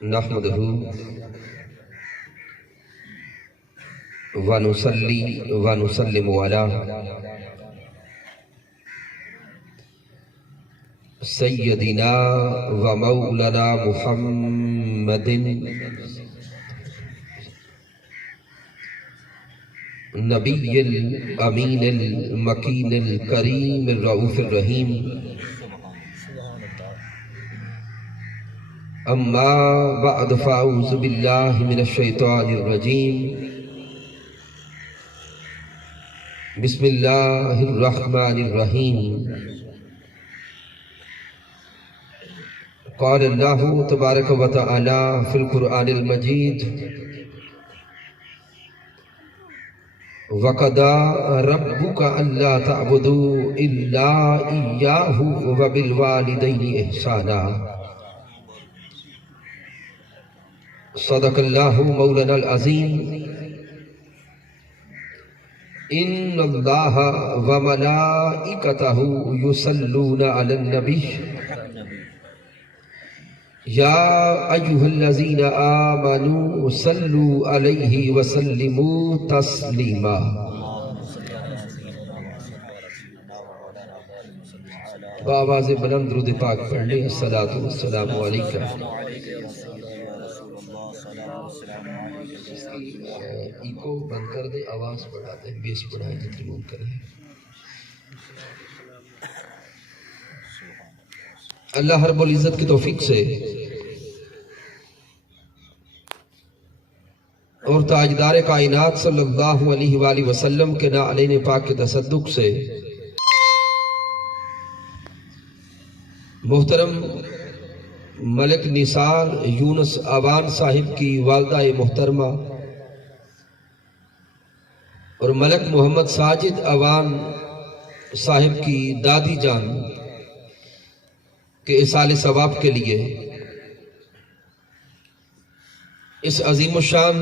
نحمدہ ونصلی ونسلم علی سیدنا و مولانا محمد نبی الامین المکین الکریم الرؤوف الرحیم اما بعد فاعوذ باللہ من الشیطان الرجیم بسم اللہ الرحمن الرحیم قال اللہ تبارک و تعالی فی القرآن المجید وَقَضَىٰ رَبُّكَ أَلَّا تَعْبُدُوا إِلَّا إِيَّاهُ وَبِالْوَالِدَيْنِ إِحْسَانًا صدق اللہ مولانا العظیم ان اللہ وملائکتہ یصلون علی النبی یا ایہا الذین آمنوا صلوا علیہ وسلموا تسلیما بآواز بلند درود پاک پڑھ لیں الصلاۃ والسلام علیکہ ایکو بند کر دیں آواز بڑھا دیں بیس بڑھائیں جتنی ممکن ہے اللہ رب العزت کی توفیق سے اور تاجدار کائنات صلی اللہ علیہ وآلہ وسلم کے نعلین پاک کے تصدق سے محترم ملک نثار یونس آوان صاحب کی والدہ محترمہ اور ملک محمد ساجد آوان صاحب کی دادی جان کے اصال ثواب کے لیے اس عظیم الشان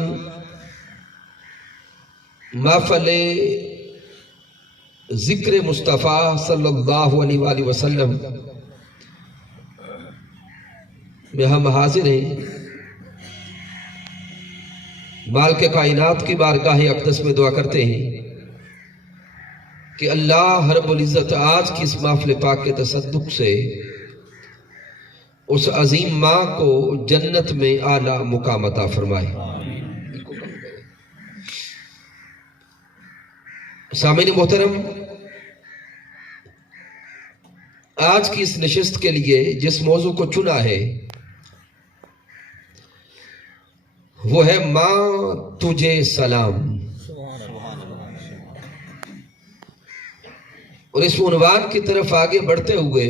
محفل ذکر مصطفیٰ صلی اللہ علیہ وآلہ وسلم میں ہم حاضر ہیں مالک کائنات کی بارگاہ اقدس میں دعا کرتے ہیں کہ اللہ رب العزت آج کی اس محفل پاک کے تصدق سے اس عظیم ماں کو جنت میں اعلیٰ مقام عطا فرمائے۔ سامعین محترم، آج کی اس نشست کے لیے جس موضوع کو چنا ہے وہ ہے ماں تجھے سلام، اور اس عنوان کی طرف آگے بڑھتے ہوئے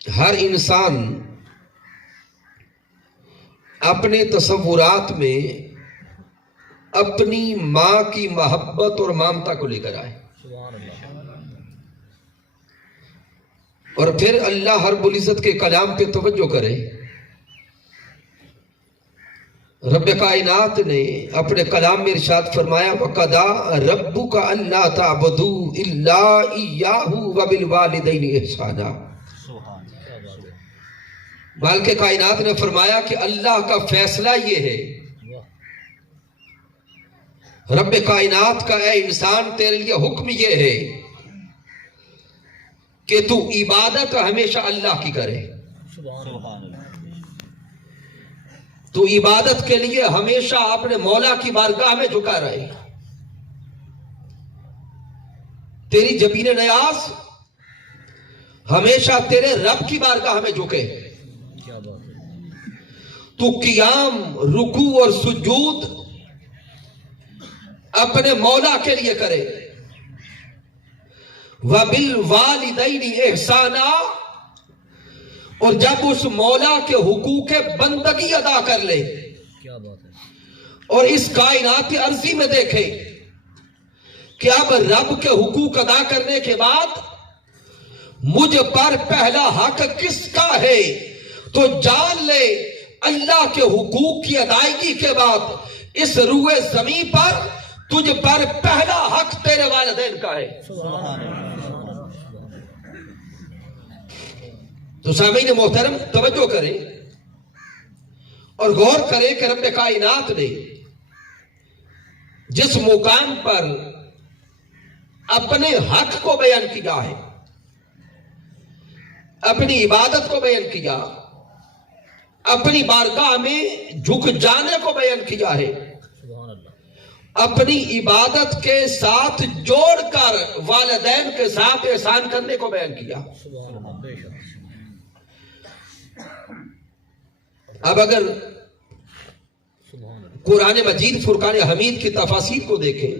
ہر انسان اپنے تصورات میں اپنی ماں کی محبت اور ممتا کو لے کر آئے، اور پھر اللہ رب العزت کے کلام پہ توجہ کرے۔ رب کائنات نے اپنے کلام میں ارشاد فرمایا وَقَضَىٰ رَبُّكَ أَلَّا تَعْبُدُوا إِلَّا إِيَّاهُ وَبِالْوَالِدَيْنِ إِحْسَانًا۔ مالک کائنات نے فرمایا کہ اللہ کا فیصلہ یہ ہے، رب کائنات کا اے انسان تیرے لیے حکم یہ ہے کہ تو عبادت ہمیشہ اللہ کی کرے، تو عبادت کے لیے ہمیشہ اپنے مولا کی بارگاہ میں جھکا رہے، تیری جبین نیاز ہمیشہ تیرے رب کی بارگاہ میں جھکے، تو قیام رکوع اور سجود اپنے مولا کے لیے کرے، وَبِالْوَالِدَيْنِ إِحْسَانًا، اور جب اس مولا کے حقوق بندگی ادا کر لے اور اس کائنات عرضی میں دیکھے کہ اب رب کے حقوق ادا کرنے کے بعد مجھ پر پہلا حق کس کا ہے، تو جان لے اللہ کے حقوق کی ادائیگی کے بعد اس روئے زمین پر تجھ پر پہلا حق تیرے والدین کا ہے۔ تو سامعین محترم توجہ کریں اور غور کریں کہ رب کائنات نے جس مقام پر اپنے حق کو بیان کیا ہے، اپنی عبادت کو بیان کیا، اپنی بارگاہ میں جھک جانے کو بیان کیا ہے، اپنی عبادت کے ساتھ جوڑ کر والدین کے ساتھ احسان کرنے کو بیان کیا۔ اب اگر قرآن مجید فرقان حمید کی تفاسیر کو دیکھیں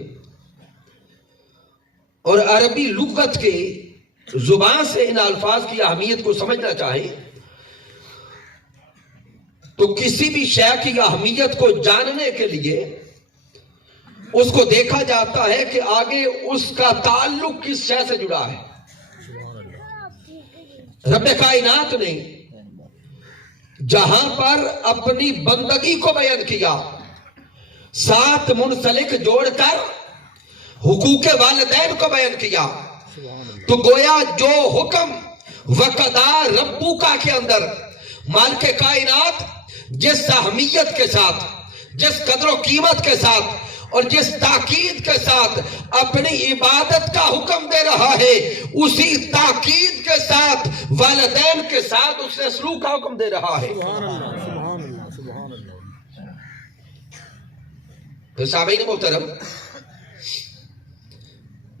اور عربی لغت کے زبان سے ان الفاظ کی اہمیت کو سمجھنا چاہیں تو کسی بھی شے کی اہمیت کو جاننے کے لیے اس کو دیکھا جاتا ہے کہ آگے اس کا تعلق کس شے سے جڑا ہے۔ رب کائنات نے جہاں پر اپنی بندگی کو بیان کیا، ساتھ منسلک جوڑ کر حقوق والدین کو بیان کیا، تو گویا جو حکم وَقَضَىٰ رَبُّكَ کے اندر مالک کائنات جس اہمیت کے ساتھ، جس قدر و قیمت کے ساتھ اور جس تاکید کے ساتھ اپنی عبادت کا حکم دے رہا ہے، اسی تاکید کے ساتھ والدین کے ساتھ اس نے سلوک کا حکم دے رہا ہے۔ پھر سامعین محترم،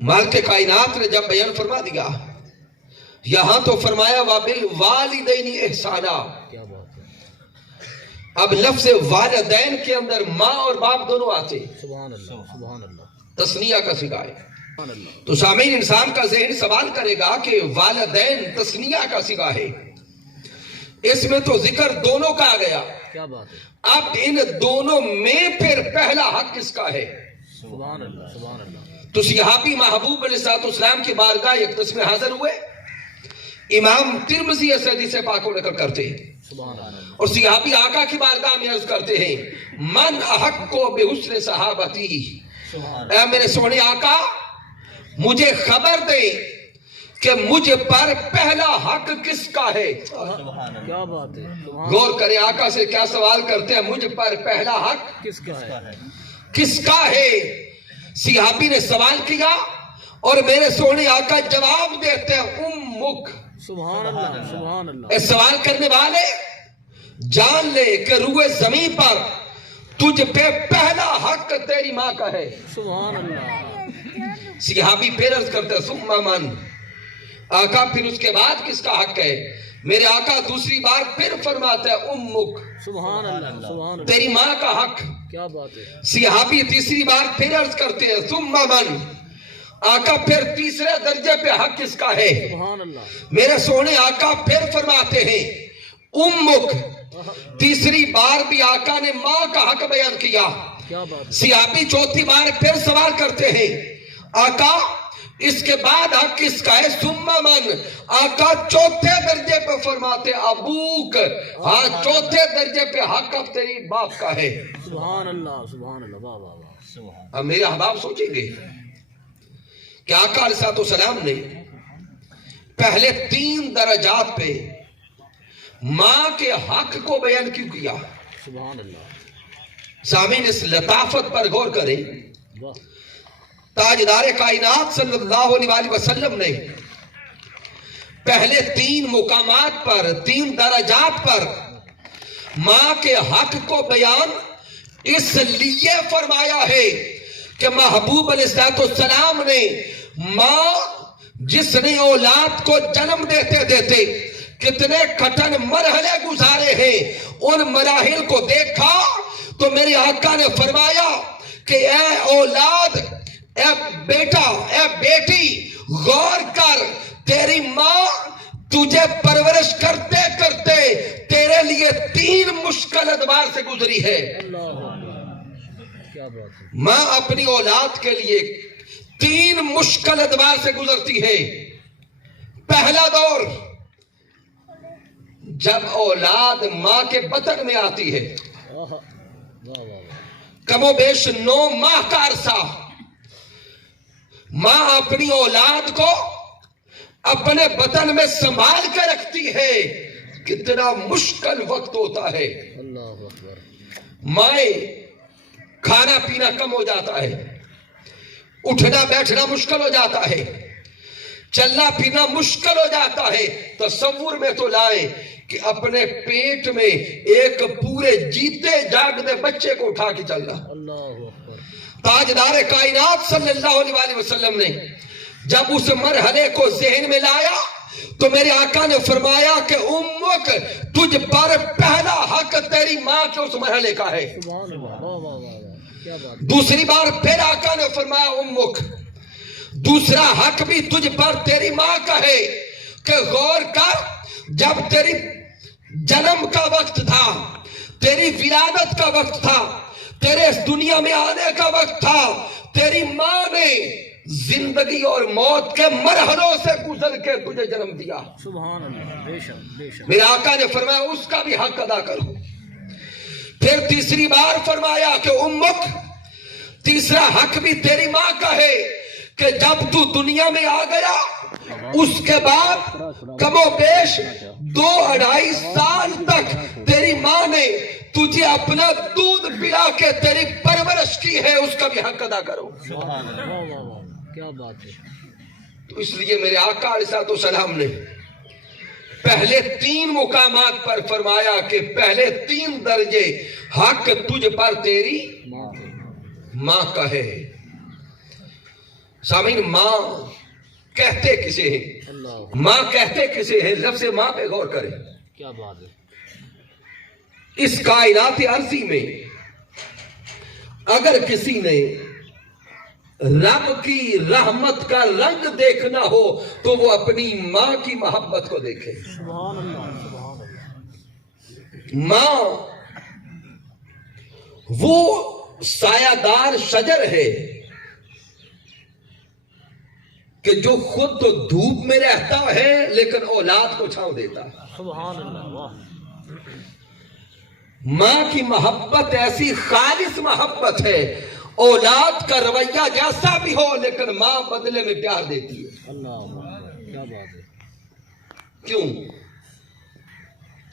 مالک کائنات نے جب بیان فرما دیا، یہاں تو فرمایا وَبِالْوَالِدَيْنِ إِحْسَانًا، اب لفظ والدین کے اندر ماں اور باپ دونوں آتے، تثنیہ کا صیغہ ہے۔ تو سامعین، انسان کا ذہن سوال کرے گا کہ والدین تثنیہ کا صیغہ ہے، اس میں تو ذکر دونوں کا آ گیا، اب ان دونوں میں پھر پہلا حق کس کا ہے؟ تو صحابی محبوب علیہ السلام کی بارگاہ اقدس میں حاضر ہوئے، امام ترمذی اس حدیث پاک کو نقل کرتے ہیں، اور صحابی آقا کی بارگاہ میں عرض کرتے ہیں من احق کو بحسن صحابتی، اے میرے سونے آقا مجھے خبر دے کہ مجھ پر پہلا حق کس کا ہے۔ کیا بات ہے، غور کریں آقا سے کیا سوال کرتے ہیں، مجھ پر پہلا حق کس کا ہے؟ کس کا ہے؟ صحابی نے سوال کیا اور میرے سونے آقا جواب دیتے ہیں امک۔ سبحان اللہ، سبحان اللہ۔ اے سوال کرنے والے جان لے کہ روئے زمین پر تجھ پہ پہلا حق تیری ماں کا ہے۔ سبحان اللہ۔ صحابی پھر عرض کرتے ہیں ثم من، آقا پھر اس کے بعد کس کا حق ہے؟ میرے آقا دوسری بار پھر فرماتا ہے امک، سبحان اللہ، سبحان اللہ۔ تیری ماں کا حق۔ کیا بات ہے۔ صحابی تیسری بار پھر عرض کرتے ہیں ثم من، آقا پھر تیسرے درجے پہ حق کس کا ہے؟ سبحان اللہ۔ میرے سونے آقا پھر فرماتے ہیں امک، تیسری بار بھی آقا نے ماں کا حق بیان کیا۔ کیا بات ہے۔ صحابی چوتھی بار پھر سوال کرتے ہیں آقا اس کے بعد حق کس کا ہے؟ ثم من، آقا چوتھے درجے پہ فرماتے ابوک، ہاں چوتھے درجے پہ حق اب تیری باپ کا ہے۔ سبحان اللہ، سبحان اللہ، واہ واہ واہ۔ اب میرے احباب سوچیں گے کہ آقا علیہ السلام نے پہلے 3 درجات پہ ماں کے حق کو بیان کیوں کیا؟ سبحان اللہ۔ سامعین اس لطافت پر غور کریں، واہ۔ تاجدار کائنات صلی اللہ علیہ وسلم نے پہلے 3 مقامات پر، 3 درجات پر ماں کے حق کو بیان اس لیے فرمایا ہے کہ محبوب علیہ السلام نے ماں جس نے اولاد کو جنم دیتے دیتے کتنے کٹھن مرحلے گزارے ہیں، ان مراحل کو دیکھا تو میرے آقا نے فرمایا کہ اے اولاد، اے بیٹا، اے بیٹی، غور کر، تیری ماں تجھے پرورش کرتے کرتے تیرے لیے 3 مشکل ادوار سے گزری ہے۔ اللہ کیا بات ہے۔ ماں اپنی اولاد کے لیے 3 مشکل ادوار سے گزرتی ہے۔ پہلا دور جب اولاد ماں کے بطن میں آتی ہے، واہ واہ واہ۔ کم و بیش 9 ماہ کا عرصہ ماں اپنی اولاد کو اپنے بطن میں سنبھال کے رکھتی ہے، کتنا مشکل وقت ہوتا ہے۔ اللہ اکبر۔ مائیں کھانا پینا کم ہو جاتا ہے، اٹھنا بیٹھنا مشکل ہو جاتا ہے، چلنا پھرنا مشکل ہو جاتا ہے۔ تصور میں تو لائیں کہ اپنے پیٹ میں ایک پورے جیتے جاگتے بچے کو اٹھا کے چلنا۔ اللہ اکبر۔ تاجدار کائنات صلی اللہ علیہ وسلم نے جب اس مرحلے کو ذہن میں لایا تو میرے آقا نے فرمایا کہ امک، تجھ پر پہلا حق تیری ماں کے اس مرحلے کا ہے۔ سبحان اللہ، واہ واہ واہ واہ، کیا بات ہے۔ دوسری بار پھر آقا نے فرمایا امک، دوسرا حق بھی تجھ پر تیری ماں کا ہے کہ غور کر، جب تیری جنم کا وقت تھا، تیری ولادت کا وقت تھا، تیرے اس دنیا میں آنے کا وقت تھا، تیری ماں نے زندگی اور موت کے مرحلوں سے گزر کے تجھے جنم دیا۔ سبحان اللہ، بے شک بے شک۔ میرے آقا نے فرمایا اس کا بھی حق ادا کرو۔ پھر تیسری بار فرمایا کہ امک، تیسرا حق بھی تیری ماں کا ہے کہ جب تو دنیا میں آ گیا اس کے بعد کم و بیش 2-2.5 سال تک تیری ماں نے تجھے اپنا دودھ پلا کے تیری پرورش کی ہے، اس کا بھی حق ادا کرو۔ سبحان اللہ، واہ واہ واہ، کیا بات ہے۔ تو اس لیے میرے آقا علیہ السلام نے پہلے 3 مقامات پر فرمایا کہ پہلے 3 درجے حق تجھ پر تیری ماں کا ہے۔ سامعین، ماں کہتے کسے ہیں؟ اللہ، ماں کہتے کسے ہیں؟ لفظ ماں پہ غور کریں۔ کیا بات ہے۔ اس کائنات عرضی میں اگر کسی نے رب کی رحمت کا رنگ دیکھنا ہو تو وہ اپنی ماں کی محبت کو دیکھے۔ سبحان اللہ، سبحان اللہ۔ ماں وہ سایہ دار شجر ہے کہ جو خود تو دھوپ میں رہتا ہے لیکن اولاد کو چھاؤں دیتا ہے۔ سبحان اللہ، واہ۔ ماں کی محبت ایسی خالص محبت ہے، اولاد کا رویہ جیسا بھی ہو لیکن ماں بدلے میں پیار دیتی ہے۔ اللہ اکبر، کیا بات ہے۔ کیوں؟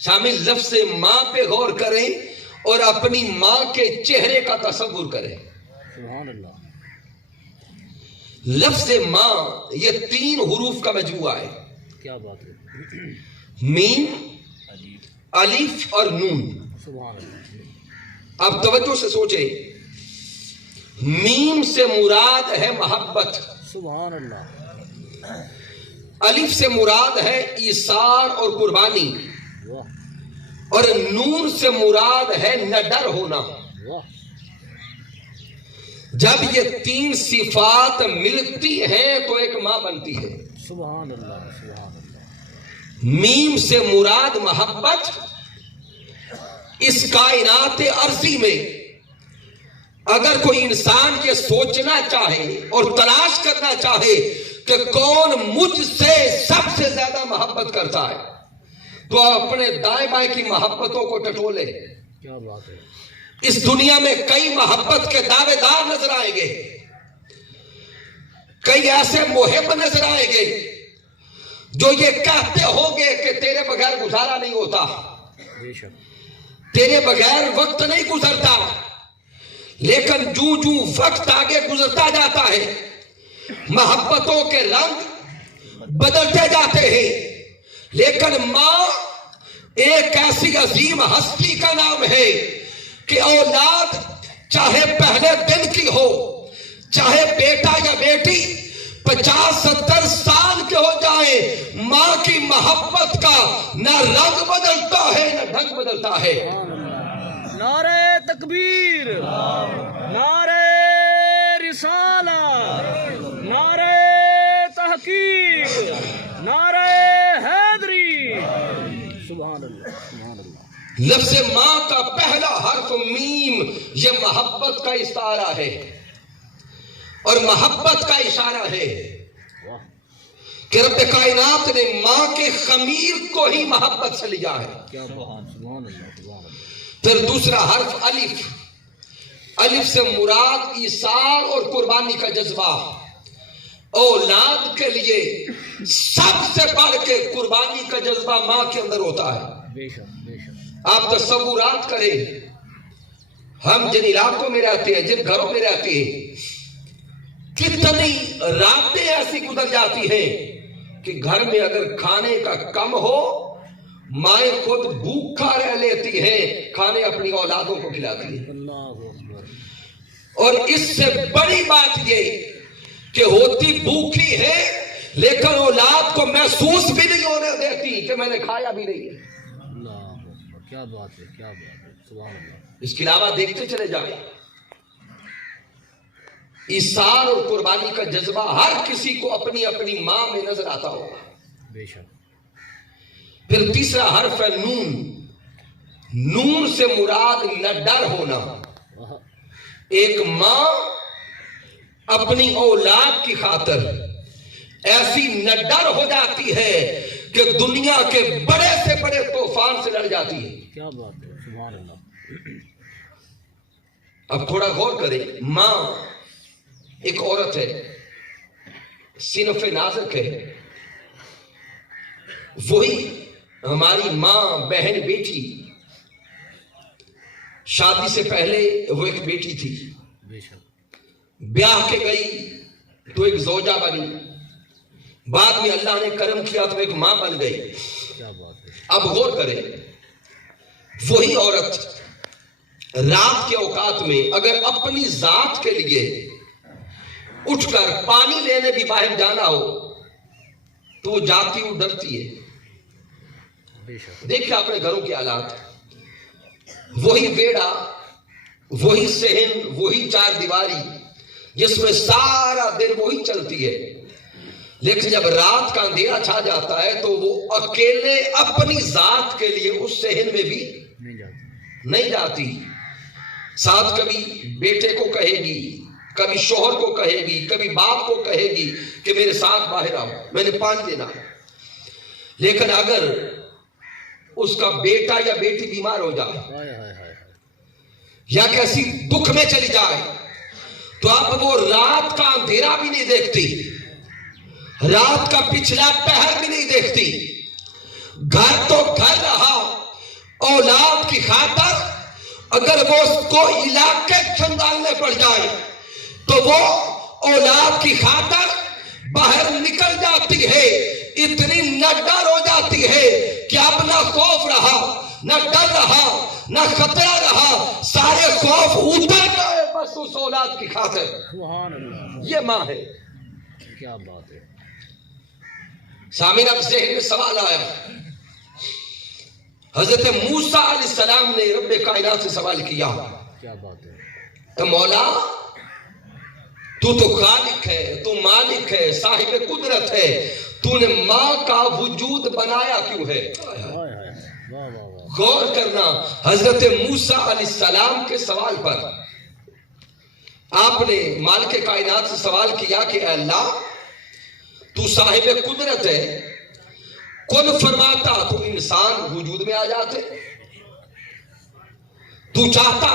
شامل لفظ ماں پہ غور کریں اور اپنی ماں کے چہرے کا تصور کریں۔ سبحان اللہ۔ لفظ ماں یہ 3 حروف کا مجموعہ ہے، کیا بات ہے۔ میم، الف اور نون۔ سبحان اللہ۔ اب توجہ سے سوچیں، میم سے مراد ہے محبت، سبحان اللہ، الف سے مراد ہے ایثار اور قربانی، واہ اور نون سے مراد ہے نڈر ہونا۔ واہ۔ جب یہ 3 صفات ملتی ہیں تو ایک ماں بنتی ہے۔ سبحان اللہ، سبحان اللہ۔ میم سے مراد محبت۔ اس کائنات عرضی میں اگر کوئی انسان یہ سوچنا چاہے اور تلاش کرنا چاہے کہ کون مجھ سے سب سے زیادہ محبت کرتا ہے تو اپنے دائیں بائیں کی محبتوں کو ٹٹولے۔ کیا بات ہے۔ اس دنیا میں کئی محبت کے دعوے دار نظر آئیں گے، کئی ایسے محب نظر آئیں گے جو یہ کہتے ہوں گے کہ تیرے بغیر گزارا نہیں ہوتا، بے شک۔ تیرے بغیر وقت نہیں گزرتا، لیکن جو وقت آگے گزرتا جاتا ہے محبتوں کے رنگ بدلتے جاتے ہیں، لیکن ماں ایک ایسی عظیم ہستی کا نام ہے کہ اولاد چاہے پہلے دن کی ہو، چاہے بیٹا یا بیٹی 50-70 سال کے ہو جائیں، ماں کی محبت کا نہ رنگ بدلتا ہے نہ ڈھنگ بدلتا ہے۔ نعرہ تکبیر، نعرہ رسالہ، نعرہ تحقیق، نعرہ حیدری۔ سبحان اللہ، سبحان اللہ۔ لفظ ماں کا پہلا حرف میم یہ محبت کا اشارہ ہے اور محبت کا اشارہ ہے کہ رب کائنات نے ماں کے خمیر کو ہی محبت سے لیا ہے۔ کیا سبحان اللہ، سبحان اللہ۔ پھر دوسرا حرف الف، الف سے مراد ایثار اور قربانی کا جذبہ، اولاد کے لیے سب سے بڑھ کے قربانی کا جذبہ ماں کے اندر ہوتا ہے. بے شک بے شک. آپ تصورات کریں، ہم جن علاقوں میں رہتے ہیں، جن گھروں میں رہتے ہیں، کتنی راتیں ایسی گزر جاتی ہیں کہ گھر میں اگر کھانے کا کم ہو، مائیں خود بھوکا رہ لیتی ہیں، کھانے اپنی اولادوں کو کھلاتی ہیں. اللہ اکبر. اور اس سے بڑی بات یہ کہ ہوتی بھوکی ہے لیکن اولاد کو محسوس بھی نہیں ہونے دیتی کہ میں نے کھایا بھی نہیں ہے. اللہ اکبر. کیا بات ہے کیا بات ہے. سبحان اللہ. اس کے علاوہ دیکھتے چلے جائیں، ایثار اور قربانی کا جذبہ ہر کسی کو اپنی اپنی ماں میں نظر آتا ہوگا. بے شک. پھر تیسرا حرف ہے نون. نون سے مراد نہ ڈر ہونا. ایک ماں اپنی اولاد کی خاطر ایسی نہ ڈر ہو جاتی ہے کہ دنیا کے بڑے سے بڑے طوفان سے لڑ جاتی ہے. کیا بات ہے. سبحان اللہ. اب تھوڑا غور کریں، ماں ایک عورت ہے، صنف نازک ہے. وہی ہماری ماں، بہن، بیٹی. شادی سے پہلے وہ ایک بیٹی تھی، بے شک. بیاہ کے گئی تو ایک زوجہ بنی، بعد میں اللہ نے کرم کیا تو ایک ماں بن گئی. کیا بات ہے. اب غور کریں، وہی عورت رات کے اوقات میں اگر اپنی ذات کے لیے اٹھ کر پانی لینے بھی باہر جانا ہو تو وہ جاتی ہوں ڈرتی ہے. بے شک. دیکھیں اپنے گھروں کے حالات، وہی بیڑا، وہی صحن، وہی چار دیواری جس میں سارا دن وہی چلتی ہے، لیکن جب رات کا اندھیرا چھا جاتا ہے تو وہ اکیلے اپنی ذات کے لیے اس صحن میں بھی نہیں جاتی. ساتھ کبھی بیٹے کو کہے گی، کبھی شوہر کو کہے گی، کبھی باپ کو کہے گی کہ میرے ساتھ باہر آؤ، میں نے پانی دینا. لیکن اگر اس کا بیٹا یا بیٹی بیمار ہو جائے یا کیسی دکھ میں چلی جائے تو اب وہ رات کا اندھیرا بھی نہیں دیکھتی، رات کا پچھلا پہر بھی نہیں دیکھتی. گھر تو گھر رہا، اولاد کی خاطر اگر وہ اس کو علاقے کھنگالنے پڑ جائے تو وہ اولاد کی خاطر باہر نکل جاتی ہے. اتنی نہ ڈر ہو جاتی ہے کہ اب نہ خوف رہا، نہ ڈر رہا، نہ خطرہ رہا، سارے خوف اتر گئے بس اس اولاد کی خاطر. سبحان اللہ. یہ ماں ہے. کیا بات ہے. سامعین، اب ذہن میں سوال آیا، حضرت موسیٰ علیہ السلام نے رب کائنات سے سوال کیا، کیا بات ہے. اے مولا، تو خالق ہے، تو مالک ہے، صاحب قدرت ہے، تو نے ماں کا وجود بنایا کیوں ہے؟ غور کرنا، حضرت موسیٰ علیہ السلام کے سوال پر آپ نے مالک کائنات سے سوال کیا کہ اے اللہ، تو صاحب قدرت ہے، کون فرماتا تو انسان وجود میں آ جاتے. تو چاہتا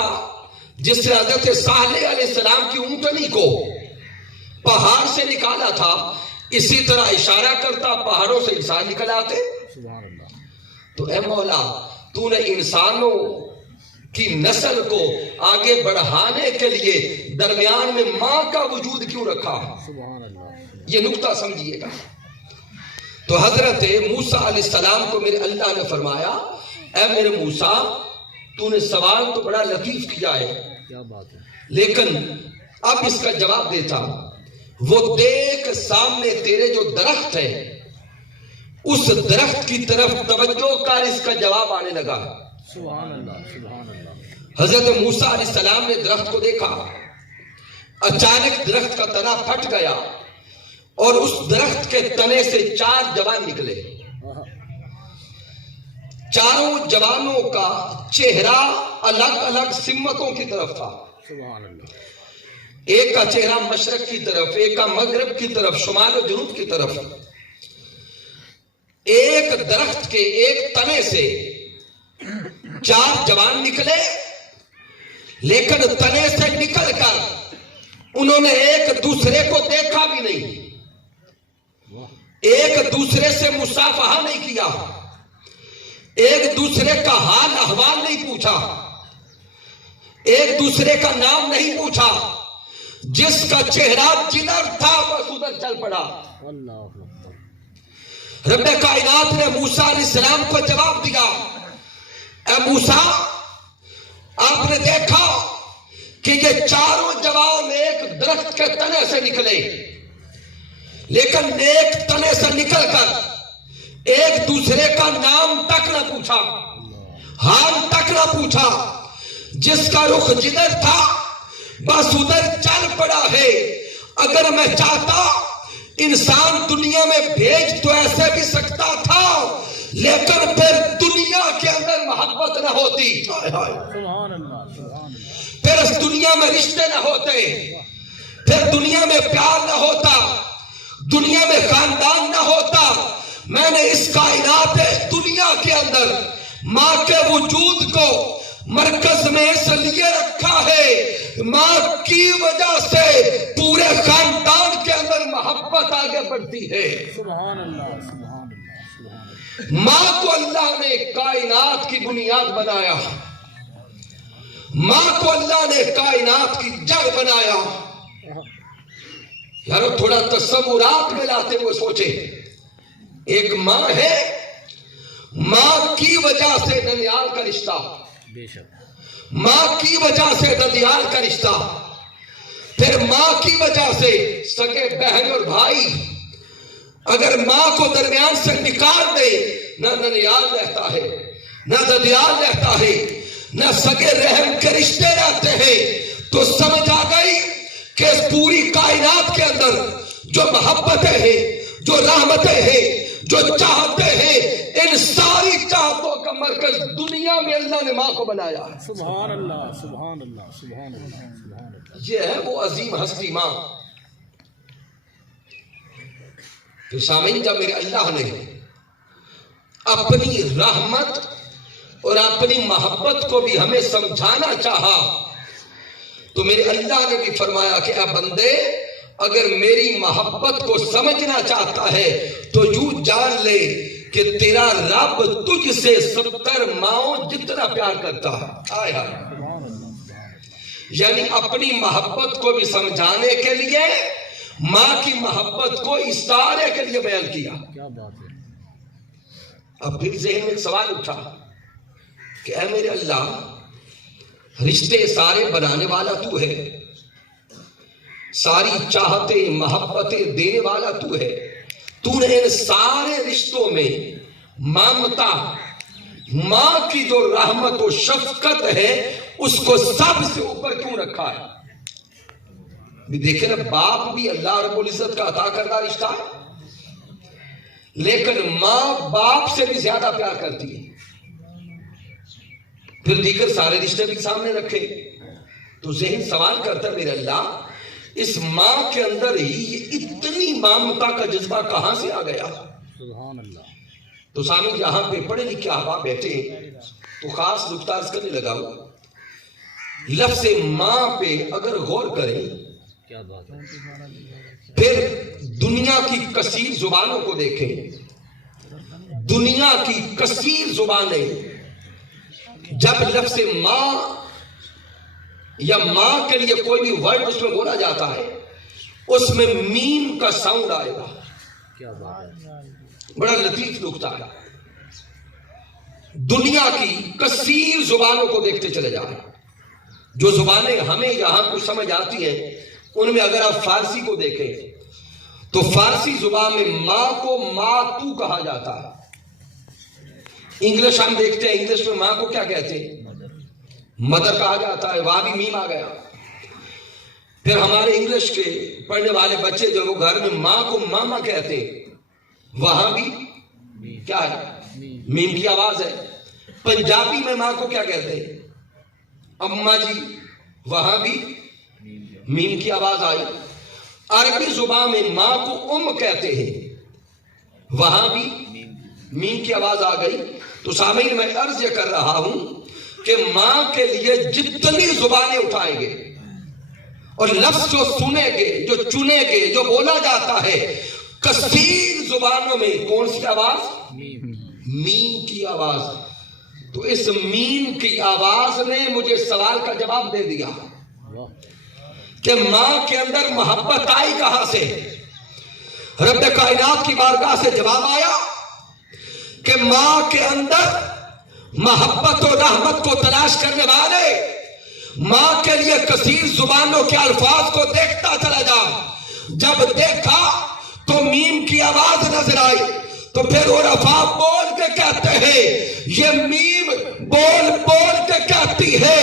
جس سے حضرت صالح علیہ السلام کی اونٹنی کو پہاڑ سے نکالا تھا، اسی طرح اشارہ کرتا پہاڑوں سے انسان نکل آتے. سبحان اللہ. تو اے مولا، تو نے انسانوں کی نسل کو آگے بڑھانے کے لیے درمیان میں ماں کا وجود کیوں رکھا؟ سبحان اللہ. یہ نکتہ سمجھیے گا. تو حضرت موسیٰ علیہ السلام کو میرے اللہ نے فرمایا، اے میرے موسیٰ، تو نے سوال تو بڑا لطیف کیا ہے، کیا بات ہے. لیکن اب اس کا جواب دیتا. وہ دیکھ سامنے تیرے جو درخت ہے، اس درخت کی طرف توجہ کر، اس کا جواب آنے لگا. سبحان اللہ. سبحان اللہ. حضرت موسیٰ علیہ السلام نے درخت کو دیکھا، اچانک درخت کا تنا پھٹ گیا اور اس درخت کے تنے سے 4 جوان نکلے. چاروں جوانوں کا چہرہ الگ الگ سمتوں کی طرف تھا. سبحان اللہ. ایک کا چہرہ مشرق کی طرف، ایک کا مغرب کی طرف، شمال و جنوب کی طرف. ایک درخت کے ایک تنے سے 4 جوان نکلے، لیکن تنے سے نکل کر انہوں نے ایک دوسرے کو دیکھا بھی نہیں. ایک دوسرے سے مصافحہ نہیں کیا، ایک دوسرے کا حال احوال نہیں پوچھا، ایک دوسرے کا نام نہیں پوچھا، جس کا چہرہ جدھر تھا بس ادھر چل پڑا۔ اللہ اکبر۔ رب کائنات نے موسیٰ علیہ السلام کو جواب دیا، اے موسیٰ آپ نے دیکھا کہ یہ چاروں جوان ایک درخت کے تنے سے نکلے، لیکن ایک تنے سے نکل کر ایک دوسرے کا نام تک نہ پوچھا، حال تک نہ پوچھا، جس کا رخ جدھر تھا بس ادھر چل پڑا ہے۔ اگر میں چاہتا انسان دنیا میں بھیج تو ایسے بھی سکتا تھا، لیکن پھر دنیا کے اندر محبت نہ ہوتی، سبحان اللہ، سبحان اللہ۔ پھر اس دنیا میں رشتے نہ ہوتے، پھر دنیا میں پیار نہ ہوتا، دنیا میں خاندان نہ ہوتا۔ میں نے اس کائنات دنیا کے اندر ماں کے وجود کو مرکز میں اس لیے رکھا ہے، ماں کی وجہ سے پورے خاندان کے اندر محبت آگے بڑھتی ہے۔ سبحان اللہ، سبحان اللہ، سبحان اللہ۔ ماں کو اللہ نے کائنات کی بنیاد بنایا، ماں کو اللہ نے کائنات کی جڑ بنایا۔ یارو تھوڑا تصورات میں لاتے ہوئے سوچے، ایک ماں ہے، ماں کی وجہ سے ننیال کا رشتہ، بے شک، ماں کی وجہ سے ددیال کا رشتہ، پھر ماں کی وجہ سے سگے بہن اور بھائی۔ اگر ماں کو درمیان سے نکال دے، نہ ننیال رہتا ہے، نہ ددیال رہتا ہے، نہ سگے رحم کے رشتے رہتے ہیں۔ تو سمجھ آ گئی کہ اس پوری کائنات کے اندر جو محبتیں ہیں، جو رحمتیں ہیں، جو چاہتے ہیں، ان ساری چاہتوں کا مرکز دنیا میں اللہ نے ماں کو بنایا ہے۔ سبحان اللہ، سبحان اللہ، سبحان اللہ، سبحان اللہ۔ یہ ہے وہ عظیم ہستی ماں۔ پھر سامعین، جب میرے اللہ نے اپنی رحمت اور اپنی محبت کو بھی ہمیں سمجھانا چاہا تو میرے اللہ نے بھی فرمایا کہ اے بندے، اگر میری محبت کو سمجھنا چاہتا ہے تو یوں جان لے کہ تیرا رب تجھ سے 70 ماؤں جتنا پیار کرتا ہے۔ آئے ہائے، یعنی اپنی محبت کو بھی سمجھانے کے لیے ماں کی محبت کو اشارے کے لیے بیان کیا۔ کیا بات ہے۔ اب پھر ذہن میں ایک سوال اٹھا کہ اے میرے اللہ، رشتے سارے بنانے والا تو ہے، ساری چاہتیں محبتیں دینے والا تو ہے، تو نے ان سارے رشتوں میں ممتا، ماں کی جو رحمت و شفقت ہے اس کو سب سے اوپر کیوں رکھا ہے؟ بھی دیکھیں نا، باپ بھی اللہ رب العزت کا عطا کردہ رشتہ ہے، لیکن ماں باپ سے بھی زیادہ پیار کرتی ہے۔ پھر دیگر سارے رشتے بھی سامنے رکھے تو ذہن سوال کرتا ہے، میرے اللہ، اس ماں کے اندر ہی اتنی ممتا کا جذبہ کہاں سے آ گیا؟ سبحان اللہ۔ تو سامنے یہاں پہ پڑھے لکھے احباب بیٹھے ہیں تو خاص نقطہ عرض کرنے لگا ہوں، لفظ ماں پہ اگر غور کریں، کیا بات ہے۔ پھر دنیا کی کثیر زبانوں کو دیکھیں، دنیا کی کثیر زبانیں جب لفظ ماں یا ماں کے لیے کوئی بھی ورڈ اس میں بولا جاتا ہے، اس میں میم کا ساؤنڈ آئے گا۔ کیا بات ہے۔ بڑا لطیف نقطہ ہے۔ دنیا کی کثیر زبانوں کو دیکھتے چلے جائیں، جو زبانیں ہمیں یہاں کچھ سمجھ آتی ہیں، ان میں اگر آپ فارسی کو دیکھیں تو فارسی زبان میں ماں کو ماں تو کہا جاتا ہے۔ انگلش ہم دیکھتے ہیں، انگلش میں ماں کو کیا کہتے ہیں؟ مدر کہا جاتا ہے، وہاں بھی میم آ گیا۔ پھر ہمارے انگلش کے پڑھنے والے بچے جو وہ گھر میں ماں کو ماما کہتے ہیں، وہاں بھی کیا ہے؟ میم کی آواز ہے۔ پنجابی میں ماں کو کیا کہتے ہیں؟ اماں جی، وہاں بھی میم کی آواز آئی۔ عربی زبان میں ماں کو کہتے ہیں، وہاں بھی میم کی آواز آ گئی۔ تو سامعین، میں عرض یہ کر رہا ہوں کہ ماں کے لیے جتنی زبانیں اٹھائیں گے اور لفظ جو سنیں گے، جو چنیں گے، جو بولا جاتا ہے، کثیر زبانوں میں کون سی آواز؟ میم میم کی آواز. تو اس میم کی آواز نے مجھے سوال کا جواب دے دیا واہ کہ ماں کے اندر محبت آئی کہاں سے. رب کائنات کی بارگاہ سے جواب آیا کہ ماں کے اندر محبت و رحمت کو تلاش کرنے والے ماں کے لیے کثیر زبانوں کے الفاظ کو دیکھتا چلا جا. جب دیکھا تو میم کی آواز نظر آئی تو پھر عرفاء بول کے کہتے ہیں یہ میم بول بول کے کہتی ہے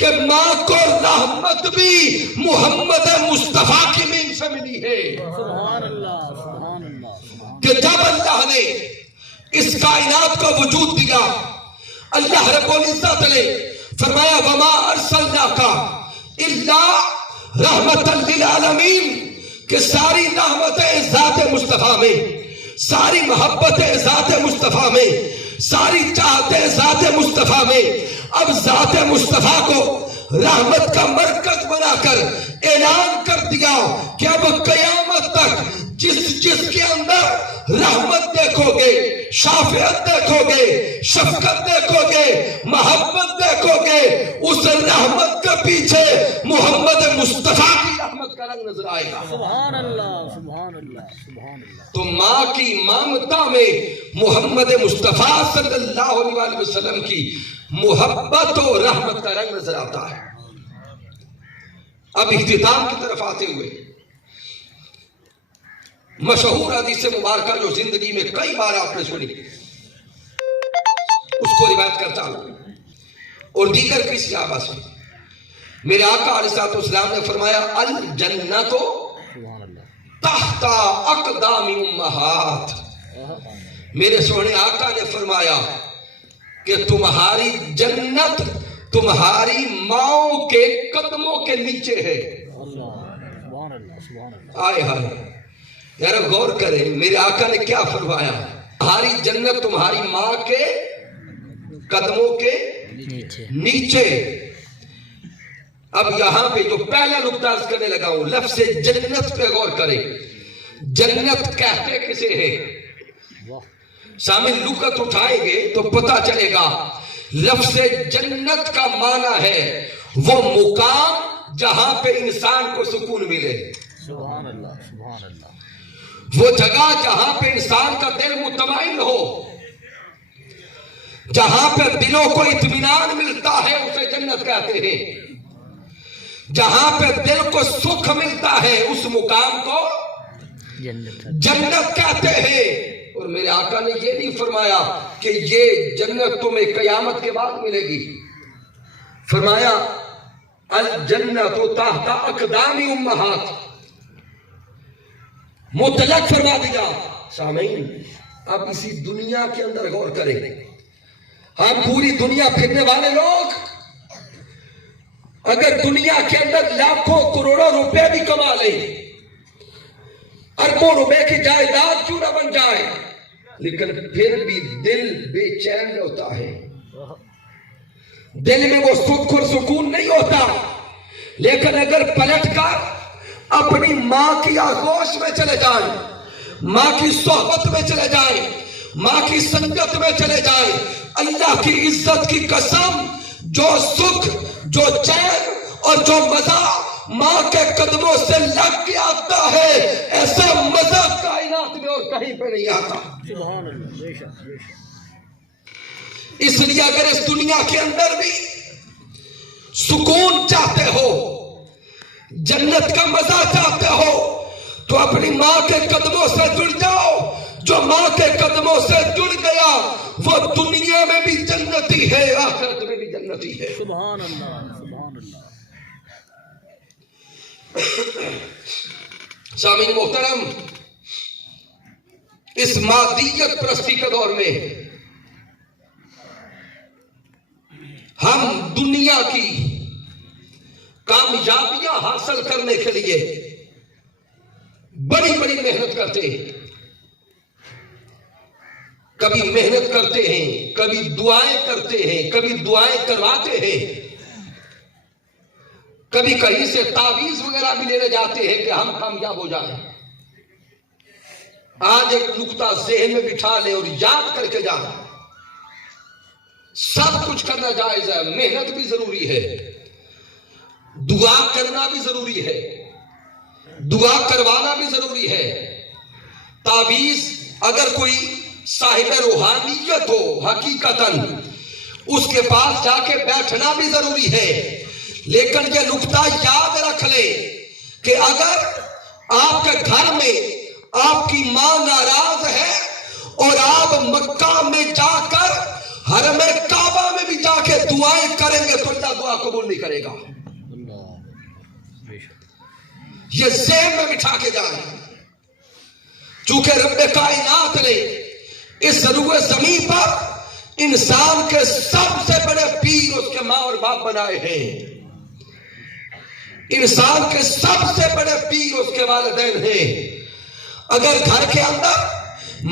کہ ماں کو رحمت بھی محمد مصطفیٰ کی میم سے ملی ہے. سبحان اللہ سبحان اللہ سبحان کہ جب اللہ نے اس کائنات کو وجود دیا اللہ رب العزت نے فرمایا وما ارسلناک الا رحمتا للعالمین کہ ساری رحمتیں ذات مصطفیٰ میں ساری محبتیں ذات مصطفیٰ میں ساری چاہتیں ذات مصطفیٰ میں. اب ذات مصطفیٰ کو رحمت کا مرکز بنا کر اعلان کر دیا کہ اب قیامت تک جس کے اندر رحمت دیکھو گے شافعت دیکھو گے شفقت دیکھو گے محبت دیکھو گے اس رحمت کے پیچھے محمد مصطفیٰ کی رحمت کا رنگ نظر آئے گا. سبحان اللہ سبحان اللہ سبحان اللہ. تو ماں کی ممتا میں محمد مصطفیٰ صلی اللہ علیہ وسلم کی محبت و رحمت کا رنگ نظر آتا ہے. اب اختتام کی طرف آتے ہوئے مشہور حدیث مبارکہ جو زندگی میں کئی بار آپ نے سنی اس کو روایت کرتا ہوں اور دیگر کسی صحابہ سے. میرے آقا علیہ السلام نے فرمایا الجنت سبحان اللہ تحت اقدام امہات. میرے سونے آقا نے فرمایا کہ تمہاری جنت تمہاری ماں کے قدموں کے نیچے ہے. اللہ سبحان اللہ سبحان اللہ. آئے ہائے یار غور کریں میرے آقا نے کیا فرمایا تمہاری جنت تمہاری ماں کے قدموں کے نیچے نیچے. اب یہاں پہ جو پہلا نقطہ عرض کرنے لگا ہوں لفظ جنت پہ غور کریں. جنت کہتے کسے ہیں؟ واہ سامنے لغت اٹھائیں گے تو پتہ چلے گا لفظ جنت کا معنی ہے وہ مقام جہاں پہ انسان کو سکون ملے. سبحان اللہ سبحان اللہ. وہ جگہ جہاں پہ انسان کا دل مطمئن ہو جہاں پہ دلوں کو اطمینان ملتا ہے اسے جنت کہتے ہیں. جہاں پہ دل کو سکھ ملتا ہے اس مقام کو جنت کہتے ہیں. اور میرے آقا نے یہ نہیں فرمایا کہ یہ جنت تمہیں قیامت کے بعد ملے گی. فرمایا الجنت تحت اقدام امہات مطلق فرما دیا. سامعین اب اسی دنیا کے اندر غور کریں. ہم پوری دنیا پھرنے والے لوگ اگر دنیا کے اندر لاکھوں کروڑوں روپے بھی کما لیں اربوں روپے کی جائیداد کیوں نہ بن جائے لیکن پھر بھی دل بے چین ہوتا ہے. دل میں وہ سکھ اور سکون نہیں ہوتا. لیکن اگر پلٹ کر اپنی ماں کی آغوش میں چلے جائیں ماں کی صحبت میں چلے جائیں ماں کی سنگت میں چلے جائیں اللہ کی عزت کی قسم جو سکھ جو چین اور جو مزہ ماں کے قدموں سے لگ کے آتا ہے ایسا مزہ کائنات میں اور کہیں پہ نہیں آتا. سبحان اللہ بے شک بے شک. اس لیے اگر اس دنیا کے اندر بھی سکون چاہتے ہو جنت کا مزہ چاہتے ہو تو اپنی ماں کے قدموں سے جڑ جاؤ. جو ماں کے قدموں سے جڑ گیا وہ دنیا میں بھی جنتی ہے آخرت میں بھی جنتی ہے. سبحان اللہ سبحان اللہ. سامعین محترم اس مادیت پرستی کے دور میں ہم دنیا کی کامیابیاں حاصل کرنے کے لیے بڑی بڑی محنت کرتے ہیں. کبھی محنت کرتے ہیں کبھی دعائیں کرتے ہیں کبھی دعائیں کرواتے ہیں کبھی کہیں سے تعویذ وغیرہ بھی لینے جاتے ہیں کہ ہم کامیاب ہو جائیں. آج ایک نقطہ ذہن میں بٹھا لے اور یاد کر کے جانا، سب کچھ کرنا جائز ہے، محنت بھی ضروری ہے، دعا کرنا بھی ضروری ہے، دعا کروانا بھی ضروری ہے، تعویذ اگر کوئی صاحب روحانیت ہو حقیقتاً اس کے پاس جا کے بیٹھنا بھی ضروری ہے، لیکن یہ نقطہ یاد رکھ لے کہ اگر آپ کے گھر میں آپ کی ماں ناراض ہے اور آپ مکہ میں جا کر حرم کعبہ میں بھی جا کے دعائیں کریں گے تو اللہ دعا قبول نہیں کرے گا۔ یہ ذہن میں بٹھا کے جائیں، چونکہ رب کائنات نے اس روئے زمین پر انسان کے سب سے بڑے پیر اس کے ماں اور باپ بنائے ہیں، انسان کے سب سے بڑے پیر اس کے والدین ہیں۔ اگر گھر کے اندر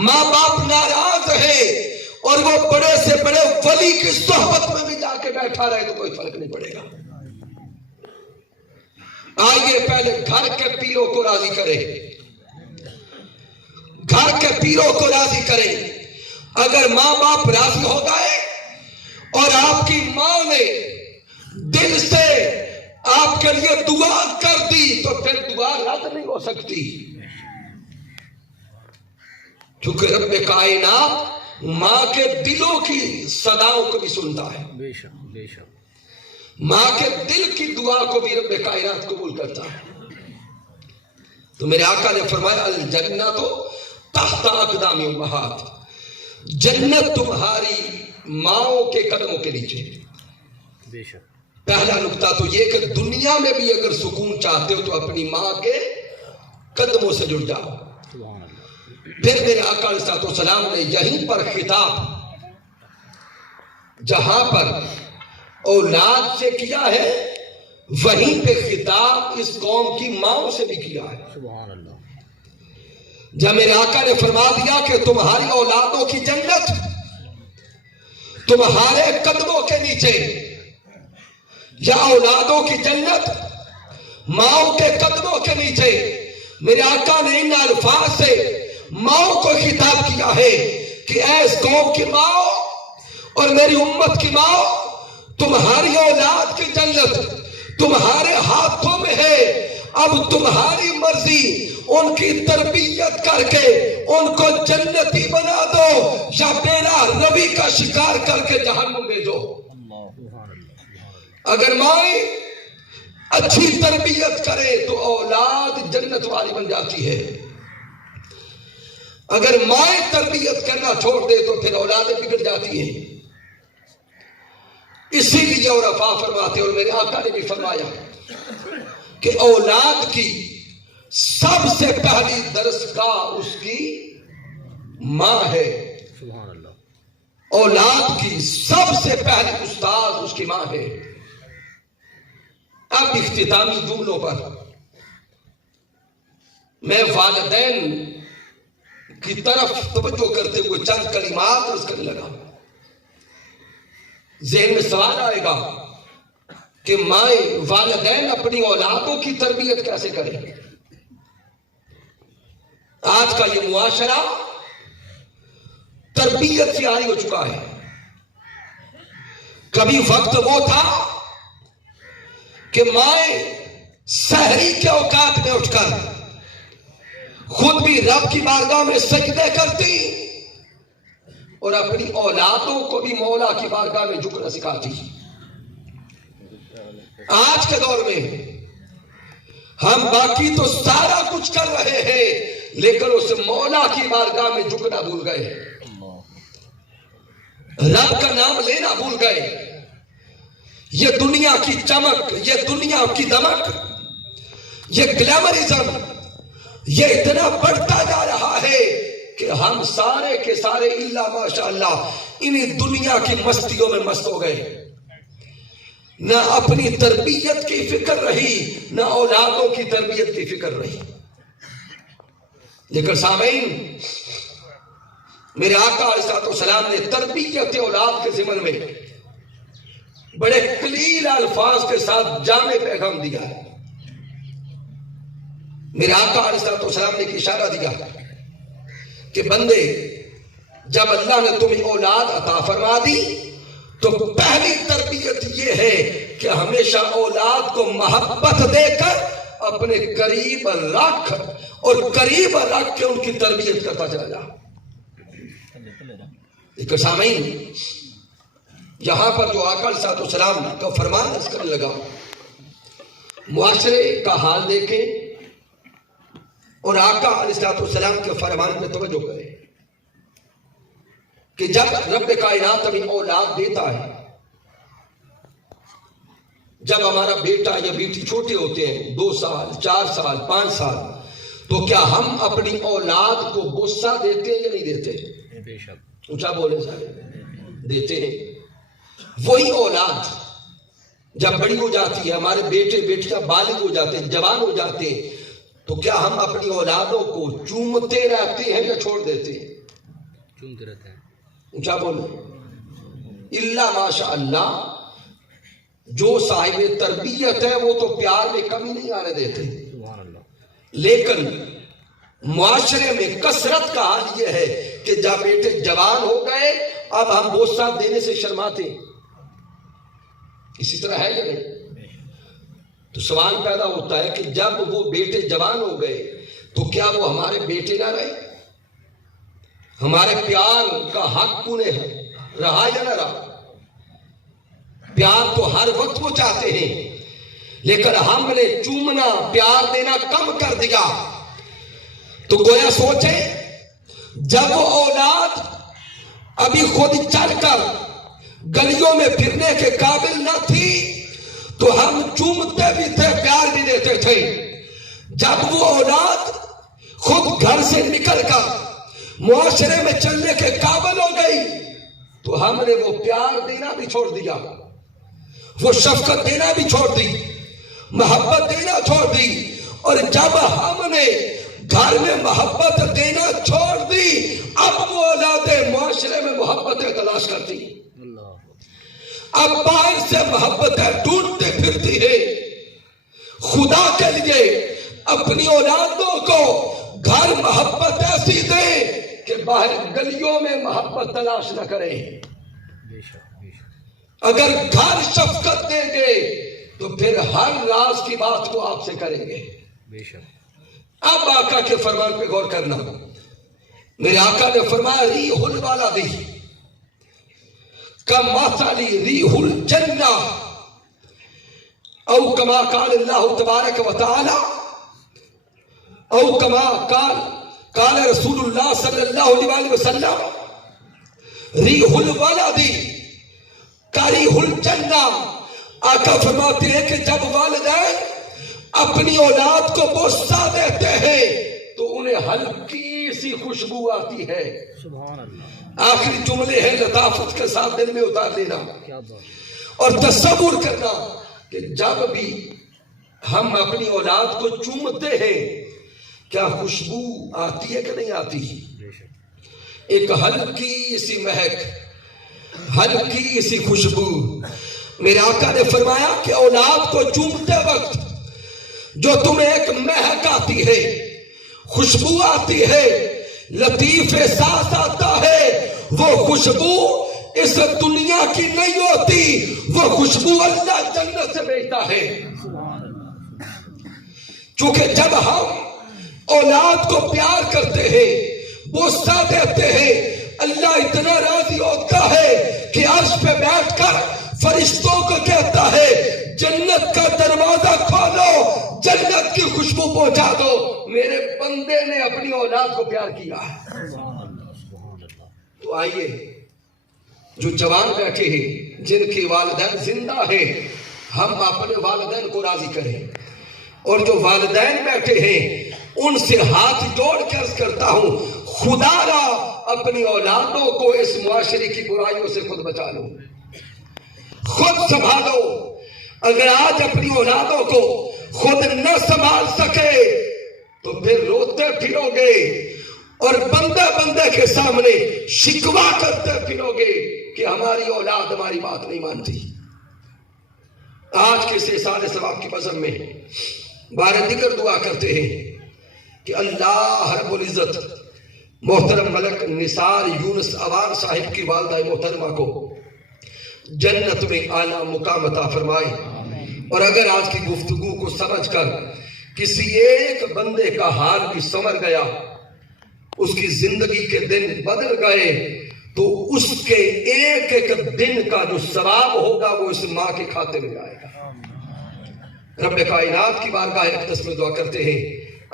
ماں باپ ناراض ہے اور وہ بڑے سے بڑے ولی کی صحبت میں بھی جا کے بیٹھا رہے تو کوئی فرق نہیں پڑے گا۔ آئیے پہلے گھر کے پیروں کو راضی کریں، گھر کے پیروں کو راضی کریں۔ اگر ماں باپ راضی ہو گئے اور آپ کی ماں نے دل سے آپ کے لیے دعا کر دی تو پھر دعا رد نہیں ہو سکتی، کیونکہ رب کائنات ماں کے دلوں کی صداؤں کو بھی سنتا ہے، بے شک بے شک، ماں کے دل کی دعا کو بھی رب کائنات قبول کرتا ہے۔ تو میرے آقا نے فرمایا الجنت تحت اقدام امہات، جنت تمہاری ماؤں کے قدموں کے نیچے۔ بے شک، پہلا نقطہ تو یہ کہ دنیا میں بھی اگر سکون چاہتے ہو تو اپنی ماں کے قدموں سے جڑ جاؤ۔ سبحان اللہ۔ پھر میرے آقا علیہ الصلوۃ والسلام نے یہیں پر خطاب جہاں پر اولاد سے کیا ہے وہیں پہ خطاب اس قوم کی ماؤں سے بھی کیا ہے۔ سبحان اللہ۔ جب میرے آقا نے فرما دیا کہ تمہاری اولادوں کی جنت تمہارے قدموں کے نیچے، یا اولادوں کی جنت ماؤں کے قدموں کے نیچے، میرے آقا نے ان الفاظ سے ماؤں کو خطاب کیا ہے کہ اے اس قوم کی ماؤں اور میری امت کی ماؤں، تمہاری اولاد کی جنت تمہارے ہاتھوں میں ہے، اب تمہاری مرضی ان کی تربیت کر کے ان کو جنتی بنا دو یا بیرا روی کا شکار کر کے جہنم بھیجو۔ اگر مائیں اچھی تربیت کرے تو اولاد جنت والی بن جاتی ہے، اگر مائیں تربیت کرنا چھوڑ دے تو پھر اولادیں بگڑ جاتی ہیں۔ اسی لیے عرفاء فرماتے اور میرے آقا نے بھی فرمایا کہ اولاد کی سب سے پہلی درسگاہ اس کی ماں ہے، سبحان اللہ۔ اولاد کی سب سے پہلی استاد اس کی ماں ہے۔ اب اختتامی جملوں پر میں والدین کی طرف توجہ کرتے ہوئے چند کلمات عرض کرنے لگا۔ ذہن میں سوال آئے گا کہ مائیں والدین اپنی اولادوں کی تربیت کیسے کریں؟ آج کا یہ معاشرہ تربیت سے عاری ہو چکا ہے۔ کبھی وقت وہ تھا کہ مائیں سحری کے اوقات میں اٹھ کر خود بھی رب کی بارگاہ میں سجدے کرتی اور اپنی اولادوں کو بھی مولا کی بارگاہ میں جھکنا سکھاتی۔ آج کے دور میں ہم باقی تو سارا کچھ کر رہے ہیں لیکن اس مولا کی بارگاہ میں جھکنا بھول گئے، رب کا نام لینا بھول گئے۔ یہ دنیا کی چمک، یہ دنیا کی دمک، یہ گلیمرزم یہ اتنا بڑھتا جا رہا ہے کہ ہم سارے کے سارے اللہ ماشاءاللہ انہی دنیا کی مستیوں میں مست ہو گئے، نہ اپنی تربیت کی فکر رہی نہ اولادوں کی تربیت کی فکر رہی۔ لیکن سامعین، میرے آقا علیہ الصلوۃ والسلام نے تربیت اولاد کے ضمن میں بڑے قلیل الفاظ کے ساتھ جامع پیغام دیا ہے۔ میرے آقا علیہ الصلوۃ والسلام نے ایک اشارہ دیا کہ بندے جب اللہ نے تمہیں اولاد عطا فرما دی تو پہلی تربیت یہ ہے کہ ہمیشہ اولاد کو محبت دے کر اپنے قریب رکھ اور قریب رکھ کے ان کی تربیت کرتا چلا جا. ایک سامعین یہاں پر جو آقا علیہ السلام کا فرمان اس کرنے لگا, معاشرے کا حال دیکھیں اور آقا علیہ السلام کے فرمان میں توجہ کریں کہ جب رب کائنات ہمیں اولاد دیتا ہے, جب ہمارا بیٹا یا بیٹی چھوٹے ہوتے ہیں 2 سال 4 سال 5 سال, تو کیا ہم اپنی اولاد کو غصہ دیتے ہیں یا نہیں دیتے؟ بے شک اونچا بولے سارے, دیتے ہیں. وہی اولاد جب بڑی ہو جاتی ہے, ہمارے بیٹے بیٹیاں بالغ ہو جاتے ہیں, جوان ہو جاتے ہیں, تو کیا ہم اپنی اولادوں کو چومتے رہتے ہیں یا چھوڑ دیتے ہیں؟ چومتے رہتے ہیں. اونچا بولو. اللہ ماشاء اللہ جو صاحب تربیت ہے وہ تو پیار میں کمی نہیں آنے دیتے, سبحان اللہ. لیکن معاشرے میں کثرت کا حال یہ ہے کہ جب بیٹے جوان ہو گئے اب ہم بوسہ دینے سے شرماتے. اسی طرح ہے یا نہیں؟ تو سوال پیدا ہوتا ہے کہ جب وہ بیٹے جوان ہو گئے تو کیا وہ ہمارے بیٹے نہ رہے؟ ہمارے پیار کا حق انہیں رہا یا نہ رہا؟ پیار تو ہر وقت وہ چاہتے ہیں, لیکن ہم نے چومنا پیار دینا کم کر دیا. تو گویا سوچیں جب وہ اولاد ابھی خود چل کر گلیوں میں پھرنے کے قابل نہ تھی تو ہم چومتے بھی تھے, پیار بھی دیتے تھے. جب وہ اولاد خود گھر سے نکل کر معاشرے میں چلنے کے قابل ہو گئی تو ہم نے وہ پیار دینا بھی چھوڑ دیا, وہ شفقت دینا بھی چھوڑ دی, محبت دینا چھوڑ دی. اور جب ہم نے گھر میں محبت دینا چھوڑ دی اب وہ اولادیں معاشرے میں محبتیں تلاش کرتی, اب باہر سے محبتیں ڈھونڈتے پھرتی ہے. خدا کے لیے اپنی اولادوں کو گھر محبت ایسی دے کہ باہر گلیوں میں محبت تلاش نہ کریں. اگر گھر شفقت دیں گے تو پھر ہر راز کی بات کو آپ سے کریں گے. اب آقا کے فرمان پہ غور کرنا. میرے آقا نے فرمایا ریح الوالدی کمثل ریح الجنہ او کما قال اللہ تبارک و تعالی او کما قال رسول اللہ صلی اللہ علیہ وسلم ریح الوالدی کریح الجنہ. آقا فرماتے ہیں کہ جب والدین اپنی اولاد کو بوسہ دیتے ہیں تو انہیں ہلکی سی خوشبو آتی ہے. سبحان اللہ. آخری جملے ہیں لطافت کے ساتھ دل میں اتار لینا اور تصور کرنا کہ جب بھی ہم اپنی اولاد کو چومتے ہیں کیا خوشبو آتی ہے کہ نہیں آتی؟ ایک ہلکی سی مہک, ہلکی سی خوشبو. میرے آقا نے فرمایا کہ اولاد کو چومتے وقت جو تمہیں ایک مہک آتی ہے, خوشبو آتی ہے, لطیف احساس آتا ہے, وہ خوشبو اس دنیا کی نہیں ہوتی, وہ خوشبو اللہ جنت سے بھیجتا ہے. چونکہ جب ہم اولاد کو پیار کرتے ہیں, بوسہ دیتے ہیں, اللہ اتنا راضی ہوتا ہے کہ عرش پہ بیٹھ کر فرشتوں کو کہتا ہے جنت کا دروازہ کھولو, جنت کی خوشبو پہنچا دو, میرے بندے نے اپنی اولاد کو پیار کیا ہے. تو آئیے جو جوان بیٹھے ہیں جن کے والدین زندہ ہیں ہم اپنے والدین کو راضی کریں, اور جو والدین بیٹھے ہیں ان سے ہاتھ جوڑ کے عرض کرتا ہوں خدا را اپنی اولادوں کو اس معاشرے کی برائیوں سے خود بچا لو, خود سنبھالو. اگر آج اپنی اولادوں کو خود نہ سنبھال سکے تو پھر روتے پھرو گے اور بندہ بندے کے سامنے شکوا کرتے پھرو گے کہ ہماری اولاد ہماری بات نہیں مانتی. آج کے اس احسان ثواب کی بزم میں بار دیگر دعا کرتے ہیں کہ اللہ رب العزت محترم ملک نثار یونس عوان صاحب کی والدہ محترمہ کو جنت میں اعلیٰ مقام عطا فرمائے. اور اگر آج کی گفتگو کو سمجھ کر کسی ایک بندے کا حال بھی سمر گیا, اس کی زندگی کے دن بدل گئے, تو اس کے ایک ایک دن کا جو ثواب ہوگا وہ اس ماں کے کھاتے میں آئے گا. رب کائنات کی بارگاہ اقدس میں دعا کرتے ہیں,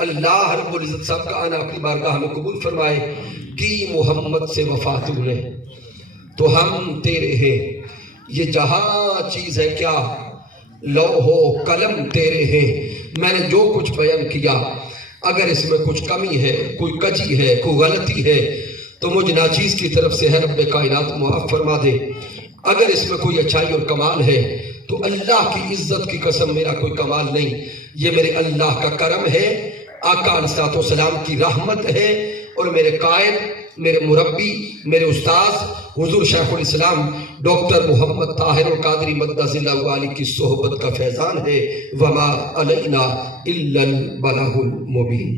اللہ رب العزت صاحب کا آنا اپنی بارگاہ میں قبول فرمائے. کی محمد سے وفا تو نے تو ہم تیرے ہیں, یہ جہاں چیز ہے کیا لوح و قلم تیرے ہیں. میں نے جو کچھ بیان کیا اگر اس میں کچھ کمی ہے, کوئی کجی ہے, کوئی غلطی ہے تو مجھ ناچیز کی طرف سے ہے رب کائنات معاف فرما دے. اگر اس میں کوئی اچھائی اور کمال ہے تو اللہ کی عزت کی قسم میرا کوئی کمال نہیں, یہ میرے اللہ کا کرم ہے, آقا علیہ الصلوۃ والسلام کی رحمت ہے, اور میرے قائد, میرے مربی, میرے استاذ حضور شیخ الاسلام ڈاکٹر محمد طاہر القادری مدث اللہ علیہ کی صحبت کا فیضان ہے. وما علینا الا البلاغ المبین.